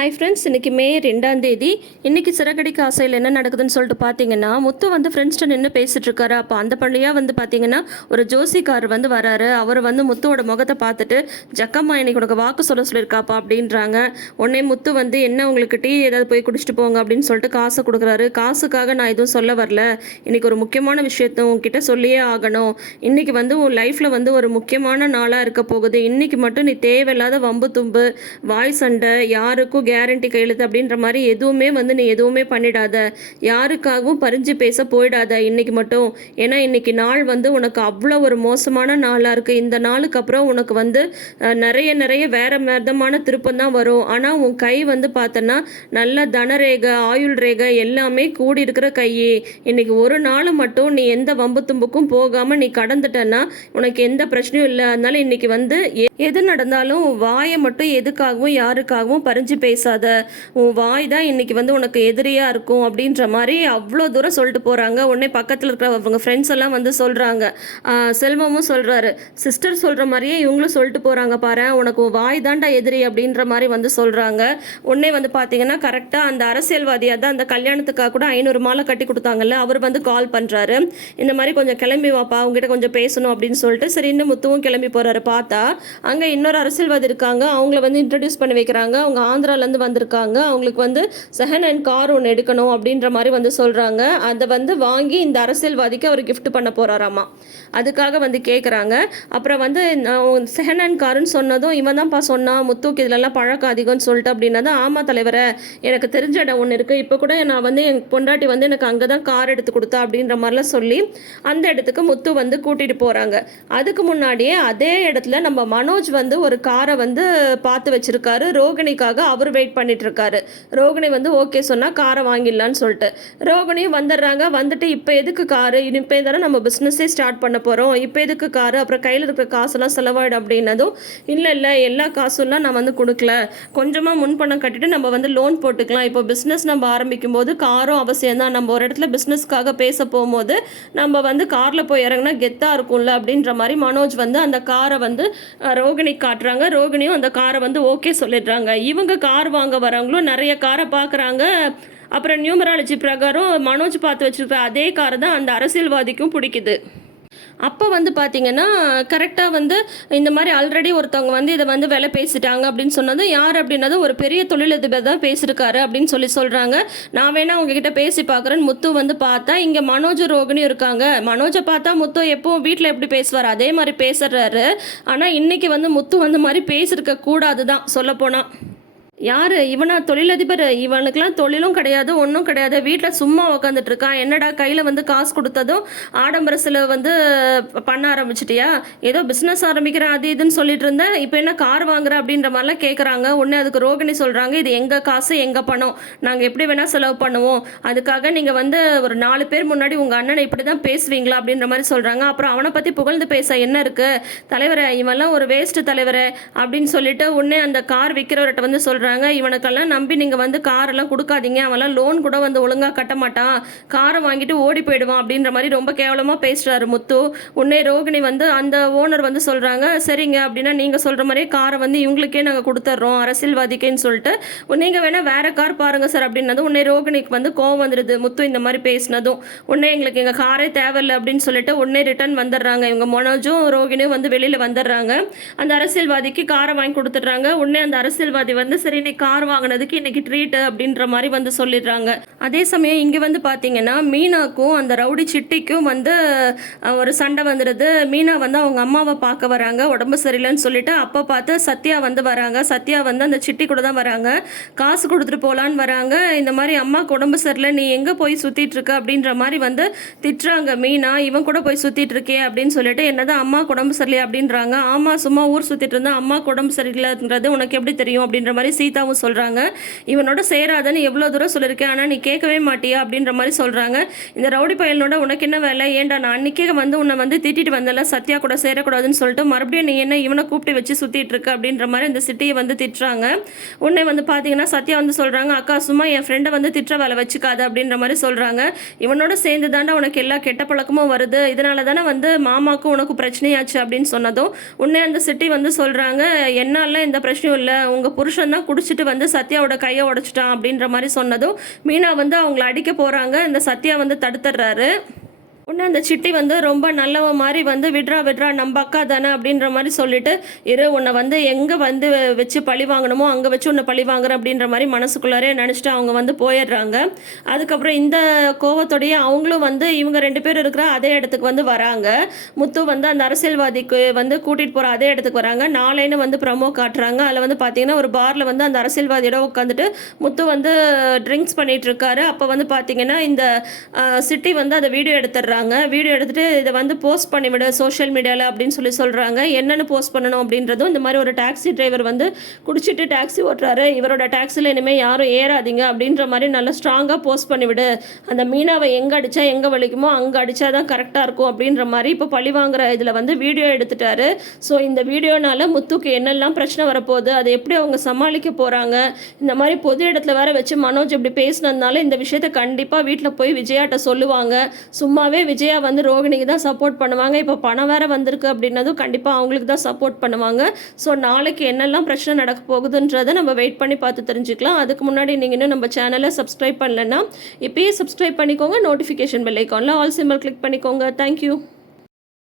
Hi friends இன்றைக்கி மே ரெண்டாம் தேதி. இன்றைக்கி சிறகடி ஆசையில் என்ன நடக்குதுன்னு சொல்லிட்டு பார்த்தீங்கன்னா முத்து வந்து ஃப்ரெண்ட்ஸ்கிட்ட நின்று பேசிட்டு இருக்காரு. அப்போ அந்த பள்ளியாக வந்து பார்த்தீங்கன்னா ஒரு ஜோசிக்கார் வந்து வராரு. அவர் வந்து முத்துவோட முகத்தை பார்த்துட்டு ஜக்கம்மா இன்னைக்கு உனக்கு வாக்கு சொல்ல சொல்லியிருக்காப்பா அப்படின்றாங்க. உடனே முத்து வந்து என்ன உங்களுக்கு டீ ஏதாவது போய் குடிச்சிட்டு போங்க அப்படின்னு சொல்லிட்டு காசை கொடுக்குறாரு. காசுக்காக நான் எதுவும் சொல்ல வரல. இன்றைக்கி ஒரு முக்கியமான விஷயத்த உங்ககிட்ட சொல்லியே ஆகணும். இன்றைக்கி வந்து உன் லைஃப்பில் வந்து ஒரு முக்கியமான நாளாக இருக்க போகுது. இன்றைக்கி மட்டும் நீ தேவையில்லாத வம்பு தும்பு வாய் சண்டை யாருக்கும் கேரண்டி கையெழுத்து அப்படின்ற மாதிரி எதுவுமே வந்து நீ எதுவுமே பண்ணிடாத. யாருக்காகவும் பறிஞ்சு பேச போயிடாத இன்னைக்கு மட்டும். ஏன்னா இன்னைக்கு நாள் வந்து உனக்கு அவ்வளோ ஒரு மோசமான நாளாக இருக்குது இந்த நாளுக்கு அப்புறம் உனக்கு வந்து நிறைய நிறைய வேற விதமான திருப்பம் தான் வரும். ஆனால் உன் கை வந்து பார்த்தோன்னா நல்ல தனரேகை ஆயுள் ரேகை எல்லாமே கூடி இருக்கிற கையே. இன்னைக்கு ஒரு நாள் மட்டும் நீ எந்த வம்பு தும்புக்கும் போகாமல் நீ கடந்துட்டன்னா உனக்கு எந்த பிரச்சனையும் இல்லை. அதனால இன்னைக்கு வந்து எது நடந்தாலும் வாயை மட்டும் எதுக்காகவும் யாருக்காகவும் பறிஞ்சு பேசாத உன் வாய் தான் இன்னைக்கு வந்து உனக்கு எதிரியா இருக்கும் அப்படின்ற மாதிரி அவ்வளோ தூரம் சொல்லிட்டு போறாங்க. உடனே பக்கத்தில் இருக்கிற அவங்க ஃப்ரெண்ட்ஸ் எல்லாம் வந்து சொல்றாங்க. செல்வமும் சொல்றாரு. சிஸ்டர் சொல்ற மாதிரியே இவங்களும் சொல்லிட்டு போறாங்க பாரு. உனக்கு உன் வாய் தாண்டா எதிரி அப்படின்ற மாதிரி வந்து சொல்றாங்க. உடனே வந்து பாத்தீங்கன்னா கரெக்டாக அந்த அரசியல்வாதியாக தான் அந்த கல்யாணத்துக்காக கூட ஐநூறு மாலை கட்டி கொடுத்தாங்கல்ல அவர் வந்து கால் பண்றாரு. இந்த மாதிரி கொஞ்சம் கிளம்பி வாப்பா. அவங்ககிட்ட கொஞ்சம் பேசணும் அப்படின்னு சொல்லிட்டு சரி இன்னும் முத்துவும் கிளம்பி போறாரு. பார்த்தா அங்க இன்னொரு அரசியல்வாதி இருக்காங்க. அவங்கள வந்து இன்ட்ரடியூஸ் பண்ணி வைக்கிறாங்க. அவங்க ஆந்திராலேருந்து வந்திருக்காங்க. அவங்களுக்கு வந்து செகண்ட் ஹேண்ட் கார் ஒன்று எடுக்கணும் அப்படின்ற மாதிரி வந்து சொல்றாங்க. அதை வந்து வாங்கி இந்த அரசியல்வாதிக்கு அவர் கிஃப்ட் பண்ண போகிறாராமா அதுக்காக வந்து கேட்குறாங்க அப்புறம் வந்து செகண்ட் ஹேண்ட் காருன்னு சொன்னதும் இவன் தான்ப்பா சொன்னான் முத்துக்கு இதுலலாம் பழக்கம் அதிகம்னு சொல்லிட்டு அப்படின்னா தான் ஆமாம் தலைவரை எனக்கு தெரிஞ்ச இடம் ஒன்று இருக்குது இப்போ கூட நான் வந்து என் பொண்டாட்டி வந்து எனக்கு அங்கே தான் கார் எடுத்து கொடுத்தா அப்படின்ற மாதிரிலாம் சொல்லி அந்த இடத்துக்கு முத்து வந்து கூட்டிகிட்டு போகிறாங்க அதுக்கு முன்னாடியே அதே இடத்துல நம்ம மனோஜ் வந்து ஒரு காரை வந்து பார்த்து வச்சிருக்காரு. ரோகிணிக்காக அவர் வெயிட் பண்ணிட்டுருக்காரு. ரோகிணி வந்து ஓகே சொன்னால் காரை வாங்கிடலான்னு சொல்லிட்டு. ரோகிணியும் வந்துடுறாங்க. வந்துட்டு இப்போ எதுக்கு காரு இப்போ தானே நம்ம பிஸ்னஸே ஸ்டார்ட் பண்ண போகிறோம் இப்போ எதுக்கு காரு அப்புறம் கையில் இருக்கிற காசெல்லாம் செலவாயிடும். அப்படின்னதும் இல்லை இல்லை எல்லா காசுலாம் நான் வந்து கொடுக்கல. கொஞ்சமாக முன்பணம் கட்டிட்டு நம்ம வந்து லோன் போட்டுக்கலாம். இப்போ பிஸ்னஸ் நம்ம ஆரம்பிக்கும் போது காரும் அவசியம் தான் நம்ம ஒரு இடத்துல பிஸ்னஸ்க்காக பேச போகும்போது நம்ம வந்து காரில் போய் இறங்கினா கெத்தாக இருக்கும்ல? அப்படின்ற மாதிரி மனோஜ் வந்து அந்த காரை வந்து ரோகிணி காட்டுறாங்க. ரோகிணியும் அந்த காரை வந்து ஓகே சொல்லிடுறாங்க. இவங்க கார் கார் வாங்க வரவங்களும் நிறைய காரை பார்க்குறாங்க. அப்புறம் நியூமராலஜி பிரகாரம் மனோஜ் பார்த்து வச்சிருக்கிற அதே கார் தான் அந்த அரசியல்வாதிக்கும் பிடிக்குது. அப்போ வந்து பார்த்தீங்கன்னா கரெக்டாக வந்து இந்த மாதிரி ஆல்ரெடி ஒருத்தவங்க வந்து இதை வந்து விலை பேசிட்டாங்க அப்படின்னு சொன்னது யார் அப்படின்னது ஒரு பெரிய தொழிலதிபர் தான் பேசியிருக்காரு அப்படின்னு சொல்லி சொல்கிறாங்க நான் வேணா உங்ககிட்ட பேசி பார்க்குறேன்னு முத்து வந்து பார்த்தா இங்கே மனோஜ் ரோகிணி இருக்காங்க. மனோஜை பார்த்தா முத்து எப்பவும் வீட்டில் எப்படி பேசுவார்? அதே மாதிரி பேசுறாரு. ஆனால் இன்றைக்கி வந்து முத்து வந்து மாதிரி பேசியிருக்க கூடாது தான் சொல்லப்போனால் யார்? இவனா தொழிலதிபர். இவனுக்கெல்லாம் தொழிலும் கிடையாது ஒன்றும் கிடையாது. வீட்டில் சும்மா உக்காந்துட்டு இருக்கான் என்னடா கையில் வந்து காசு கொடுத்ததும் ஆடம்பர செலவு வந்து பண்ண ஆரம்பிச்சிட்டியா? ஏதோ பிஸ்னஸ் ஆரம்பிக்கிறேன் அது இதுன்னு சொல்லிட்டு இருந்தேன் இப்போ என்ன கார் வாங்குற அப்படின்ற மாதிரிலாம் கேட்குறாங்க ஒன்று அதுக்கு ரோகிணி சொல்கிறாங்க இது எங்கள் காசு எங்கள் பணம்? நாங்கள் எப்படி வேணால் செலவு பண்ணுவோம். அதுக்காக நீங்கள் வந்து ஒரு நாலு பேர் முன்னாடி உங்கள் அண்ணனை இப்படி தான் பேசுவீங்களா அப்படின்ற மாதிரி சொல்கிறாங்க அப்புறம் அவனை பற்றி புகழ்ந்து பேச என்ன இருக்குது தலைவரே இவன்லாம் ஒரு வேஸ்ட்டு தலைவரை அப்படின்னு சொல்லிட்டு உடனே அந்த கார் விற்கிறவர்கிட்ட வந்து சொல்கிறாங்க இவனுக்கெல்லாம் நம்பி நீங்கள் வந்து காரெல்லாம் கொடுக்காதீங்க. அவன்லாம் லோன் கூட வந்து ஒழுங்காக கட்ட மாட்டான். காரை வாங்கிட்டு ஓடி போயிடுவான் அப்படின்ற மாதிரி ரொம்ப கேவலமாக பேசுகிறாரு முத்து. உடனே ரோகிணி வந்து அந்த ஓனர் வந்து சொல்கிறாங்க சரிங்க அப்படின்னா நீங்கள் சொல்கிற மாதிரியே காரை வந்து இவங்களுக்கே நாங்கள் கொடுத்துட்றோம் அரசியல்வாதிக்கேன்னு சொல்லிட்டு. நீங்கள் வேணால் வேறு கார் பாருங்கள் சார் அப்படின்னதும் உடனே ரோகிணிக்கு வந்து கோவம் வந்துடுது முத்து இந்த மாதிரி பேசினதும். உடனே எங்களுக்கு எங்கள் காரே தேவையில்லை அப்படின்னு சொல்லிட்டு உடனே ரிட்டர்ன் வந்துடுறாங்க. இவங்க மனோஜும் ரோகிணியும் வந்து வெளியில் வந்துடுறாங்க. அந்த அரசியல்வாதிக்கு காரை வாங்கி கொடுத்துட்றாங்க. உடனே அந்த அரசியல்வாதி வந்து சரி இன்னைக்கு கார் வாங்கினதுக்கு இன்னைக்கு ட்ரீட் அப்படின்ற மாதிரி வந்து சொல்லிடுறாங்க. அதே சமயம் இங்கே வந்து பார்த்தீங்கன்னா மீனாக்கும் அந்த ரவுடி சிட்டிக்கும் வந்து ஒரு சண்டை வந்துடுது. மீனா வந்து அவங்க அம்மாவை பார்க்க வராங்க. உடம்பு சரியில்லைன்னு சொல்லிட்டு அப்போ பார்த்து சத்யா வந்து வராங்க. சத்யா வந்து அந்த சிட்டி கூட தான் வராங்க. காசு கொடுத்துட்டு போகலான்னு வராங்க. இந்த மாதிரி அம்மாவுக்கு உடம்பு சரியில்லை. நீ எங்கே போய் சுற்றிட்டு இருக்க அப்படின்ற மாதிரி வந்து திட்டுறாங்க. மீனா இவன் கூட போய் சுற்றிட்டு இருக்கே அப்படின்னு சொல்லிட்டு என்னதான் அம்மா உடம்பு சரியில்லை அப்படின்றாங்க. ஆமாம் சும்மா ஊர் சுற்றிட்டு இருந்தா அம்மா உடம்பு சரியில்லைன்றது உனக்கு எப்படி தெரியும் அப்படின்ற மாதிரி சீதாவும் சொல்கிறாங்க இவனோட சேராதன்னு எவ்வளோ தூரம் சொல்லியிருக்கேன் ஆனால் நீ கேட்கவே மாட்டியா? அப்படின்ற மாதிரி சொல்கிறாங்க இந்த ரவுடி பையனோட உனக்கு என்ன வேலை? ஏன்டா நான் அன்றைக்கே வந்து உன்னை வந்து திட்டிட்டு வந்தல சத்யா கூட சேரக்கூடாதுன்னு சொல்லிட்டு மறுபடியும் நீ என்ன இவனை கூப்பிட்டு வச்சு சுற்றிட்டு இருக்க? அப்படின்ற மாதிரி இந்த சிட்டியை வந்து திட்டுறாங்க. உன்னை வந்து பார்த்தீங்கன்னா சத்யா வந்து சொல்கிறாங்க அக்கா சும்மா என் ஃப்ரெண்டை வந்து திட்டுற வேலை வச்சுக்காது அப்படின்ற மாதிரி சொல்கிறாங்க இவனோட சேர்ந்து தாண்டா உனக்கு எல்லா கெட்ட பழக்கமும் வருது இதனால தானே வந்து மாமாக்கும் உனக்கு பிரச்சனையாச்சு? அப்படின்னு சொன்னதும் உன்னை அந்த சிட்டி வந்து சொல்கிறாங்க என்னால் எந்த பிரச்சனையும் இல்லை உங்கள் புருஷன் தான் குடி பிடிச்சிட்டு வந்து சத்யாவோட கையை உடச்சிட்டான் அப்படின்ற மாதிரி சொன்னதும் மீனா வந்து அவங்கள அடிக்க போகிறாங்க இந்த சத்யா வந்து தடுத்துடுறாரு. உடனே அந்த சிட்டி வந்து ரொம்ப நல்லவ மாதிரி வந்து விட்ரா விட்றா நம்ம அக்கா தானே அப்படின்ற மாதிரி சொல்லிட்டு இரு உன்னை வந்து எங்கே வந்து வச்சு பழி வாங்கணுமோ அங்கே வச்சு உன்னை பழி வாங்குறேன் அப்படின்ற மாதிரி மனசுக்குள்ளாரே நினச்சிட்டு அவங்க வந்து போயிடுறாங்க. அதுக்கப்புறம் இந்த கோவத்தோடயே அவங்களும் வந்து இவங்க ரெண்டு பேரும் இருக்கிற அதே இடத்துக்கு வந்து வராங்க. முத்து வந்து அந்த அரசியல்வாதிக்கு வந்து கூட்டிகிட்டு போகிற அதே இடத்துக்கு வராங்க. நாளைன்னு வந்து ப்ரமோ காட்டுறாங்க. அதில் வந்து பார்த்தீங்கன்னா ஒரு பாரில் வந்து அந்த அரசியல்வாதியோட உட்காந்துட்டு முத்து வந்து ட்ரிங்க்ஸ் பண்ணிகிட்டு இருக்காரு. அப்போ வந்து பார்த்தீங்கன்னா இந்த சிட்டி வந்து அதை வீடியோ எடுத்துடுறாங்க வீடியோ எடுத்துகிட்டு இதை வந்து போஸ்ட் பண்ணிவிடு சோஷியல் மீடியாவில் அப்படின்னு சொல்லி சொல்கிறாங்க என்னென்னு போஸ்ட் பண்ணணும் அப்படின்றதும் இந்த மாதிரி ஒரு டாக்ஸி டிரைவர் வந்து குடிச்சிட்டு டாக்ஸி ஓட்டுறாரு. இவரோட டாக்ஸியில் இனிமேல் யாரும் ஏறாதீங்க அப்படின்ற மாதிரி நல்லா ஸ்ட்ராங்காக போஸ்ட் பண்ணிவிடு அந்த மீனாவை எங்கே அடித்தா எங்கே வலிக்குமோ அங்கே அடித்தா தான் கரெக்டாக இருக்கும் அப்படின்ற மாதிரி இப்போ பழி வாங்குற இதில் வந்து வீடியோ எடுத்துட்டாரு. ஸோ இந்த வீடியோனால முத்துக்கு என்னெல்லாம் பிரச்சனை வரப்போகுது அதை எப்படி அவங்க சமாளிக்க போகிறாங்க இந்த மாதிரி பொது இடத்துல வேற வச்சு மனோஜ் இப்படி பேசினதுனால இந்த விஷயத்த கண்டிப்பாக வீட்டில் போய் விஜயாட்ட சொல்லுவாங்க. சும்மாவே விஜயா வந்து ரோகிணிக்கு தான் சப்போர்ட் பண்ணுவாங்க. இப்போ பணம் வேற வந்திருக்கு அப்படின்னதும் கண்டிப்பாக அவங்களுக்கு தான் சப்போர்ட் பண்ணுவாங்க. ஸோ நாளைக்கு என்னெல்லாம் பிரச்சனை நடக்க போகுதுன்றதை நம்ம வெயிட் பண்ணி பார்த்து தெரிஞ்சுக்கலாம். அதுக்கு முன்னாடி நீங்கள் இன்னும் நம்ம சேனலை சப்ஸ்கிரைப் பண்ணலன்னா இப்பயே சப்ஸ்கிரைப் பண்ணிக்கோங்க. நோட்டிஃபிகேஷன் பெல் ஐக்கானில் ஆல் சிம்பிள் கிளிக் பண்ணிக்கோங்க. Thank you